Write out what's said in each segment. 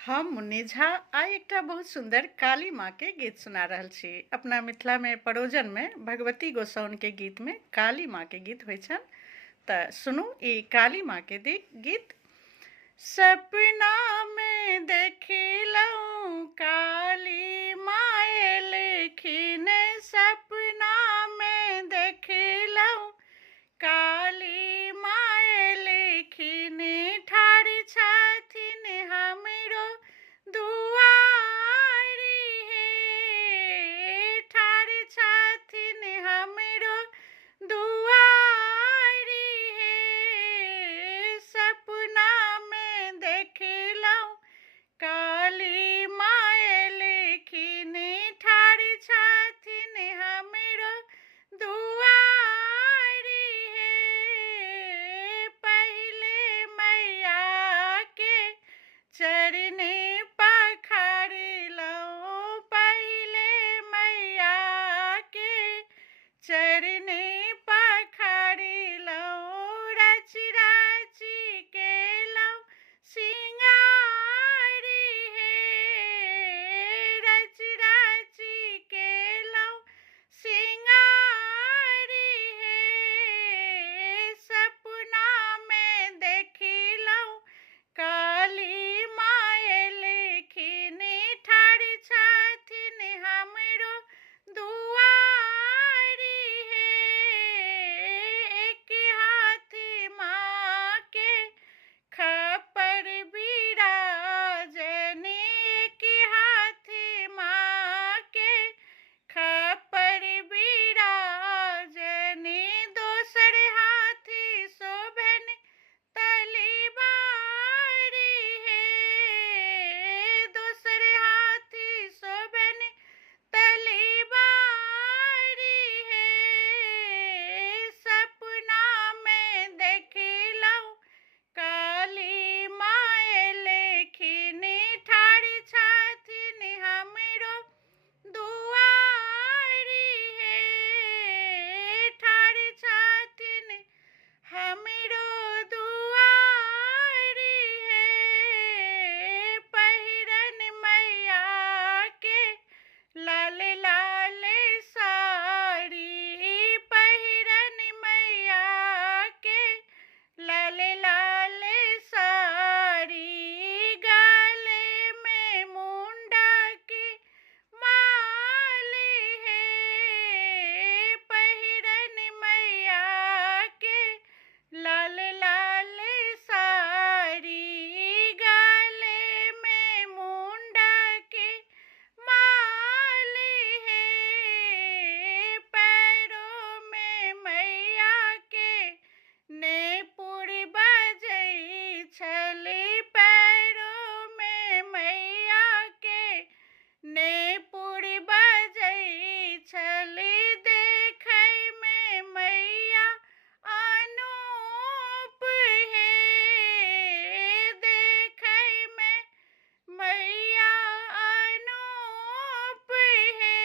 हम मुन्नी झा आइ एकटा बहुत सुंदर काली माँ के गीत सुना रहल छी। अपना मिथिला में परोजन में भगवती गोसाउन के गीत में काली माँ के गीत होइ छन। त सुनू ई काली माँ के गीत। सपना में देखिलौं काली माँ लेखिन, सपना में देखिलौं काली माँ लेखिन, ठाढ़ छथिन हमरो दुआरी हे, ठाढ़ छथिन हमरो दुआरी हे। सपना में देखिलौं काली माँ लेखिन, ठाढ़ छथिन हमरो दुआरी हे। पहिले मैया के चरने पखारलौं, पहिले मैया के चरने पखारलौं, रचि रचि केलौं सिंगारी हे, रचि रचि केलौं सिंगारी हे। सपना में देखिलौं काली माँ लेखिन, ठाढ़ छथिन हमरो दुआरी हे। एक हाथी माँ के खप्पर बिराजन, एक हाथी माँ के खप्पर बिराजन, दोसर हाथी शोभन तलवारी हे, दोसर हाथी शोभन तलवारी हे। सपना में देखिलौं काली माँ लेखिन, ठाढ़ छथिन हमरो दुआरी हे, ठाढ़ छथिन हमरो दुआरी हे। पहिरन मैया के लाल लाल साड़ी, पहिरन मैया के लाल लाल साड़ी, गले में मुंडा के माल हे। पहिरन मैया के लाल लाल साड़ी, गले में मुंडा के माल हे। पैरों में मैया के नेपुर बजै छल, पैरों में मैया के नेपुर बजै छल, देखै में मैया अनूप हे, देखै में मैया अनूप हे।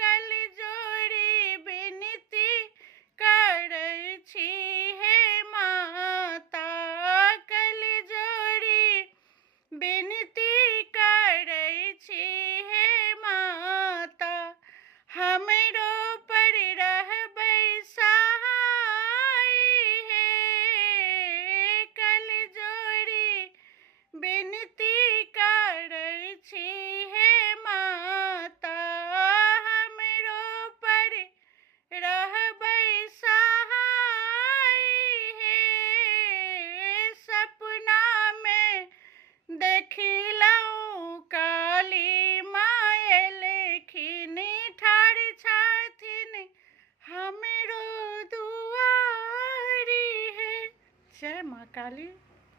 कल जोड़ी विनती करै छी हे माता, कल जोड़ी विनती करै छी हे माता, हमरो पर रहबै सहाय हे। कल जोड़ी विनती करै छी हे माता, हमरो पर रहबै सहाय हे। सपना में देखिलौं काली माँ लेखिन, ठाढ़ छथिन हमरो दुआरी हे। जय माँ काली।